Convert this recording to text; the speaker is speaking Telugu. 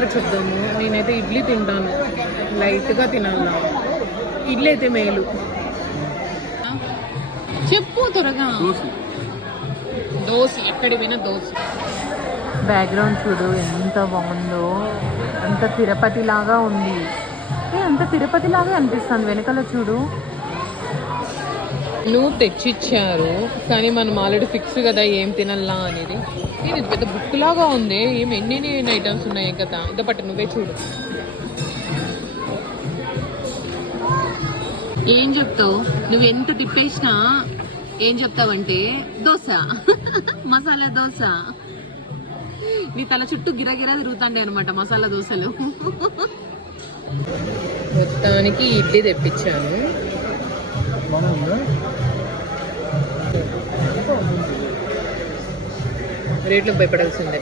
ఆర్డర్ చెప్దాము. నేనైతే ఇడ్లీ తింటాను, లైట్గా తినాలా. ఇడ్లీ అయితే మేలు. చెప్పు త్వరగా. దోశ, ఎక్కడికి పోయినా దోశ. బ్యాక్గ్రౌండ్ చూడు ఎంత బాగుందో, అంత తిరుపతి లాగా ఉంది. అంత తిరుపతి లాగా అనిపిస్తుంది వెనకాల చూడు. నువ్వు తెచ్చిచ్చారు కానీ మనం ఆల్రెడీ ఫిక్స్ కదా ఏం తినల్లా అనేది. ఇది పెద్ద బుక్ లాగా ఉంది, ఏం ఎన్ని ఐటమ్స్ ఉన్నాయి కదా. ఇదో పట్టు నువ్వే చూడు. ఏం చెప్తావు నువ్వు? ఎంత తిప్పేసినా ఏం చెప్తావంటే దోశ, మసాలా దోశ. నీ తల చుట్టూ గిరగిరా తిరుగుతాండే అనమాట మసాలా దోశలు. మొత్తానికి ఇడ్లీ తెప్పించాను. రేట్లకు భయపడాల్సిందే.